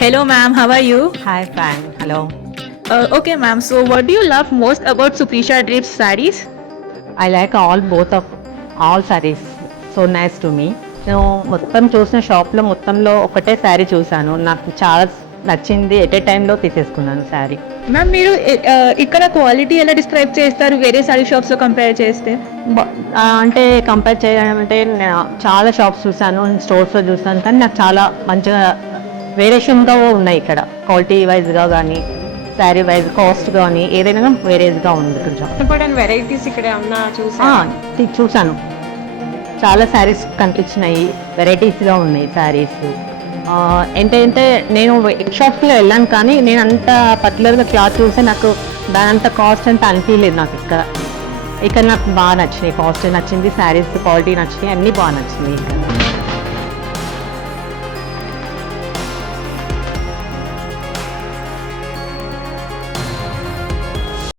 Hello, ma'am. How are you? Hi, fine. Hello. Okay, ma'am. So, what do you love most about Supisha Drip's sarees? I like all sarees. So nice to me. నేను మొత్తం చూసిన షాప్లో మొత్తంలో ఒకటే శారీ చూశాను, నాకు చాలా నచ్చింది. ఎట్ ఏ టైంలో తీసేసుకున్నాను శారీ. మ్యామ్ మీరు ఇక్కడ క్వాలిటీ ఎలా డిస్క్రైబ్ చేస్తారు వేరే సారీ షాప్స్తో కంపేర్ చేస్తే? అంటే కంపేర్ చేయడం అంటే నేను చాలా షాప్స్ చూశాను, స్టోర్స్లో చూసాను, కానీ నాకు చాలా మంచిగా వేరియేషన్గా ఉన్నాయి ఇక్కడ. క్వాలిటీ వైజ్గా కానీ శారీ వైజ్ కాస్ట్ కానీ ఏదైనా వేరేజ్గా ఉంది కొంచెం. వెరైటీస్ ఇక్కడ చూసాను, చాలా శారీస్ కనిపించినాయి, వెరైటీస్గా ఉన్నాయి శారీస్. ఏంటంటే నేను షాప్స్లో వెళ్ళాను, కానీ నేను అంత పర్టికులర్గా క్లాత్ చూస్తే నాకు దాని అంత కాస్ట్ అంత అనిపించలేదు. నాకు ఇక్కడ నాకు బాగా నచ్చినాయి, కాస్ట్ నచ్చింది, శారీస్ క్వాలిటీ నచ్చినాయి, అన్నీ బాగా నచ్చినాయి ఇక్కడ.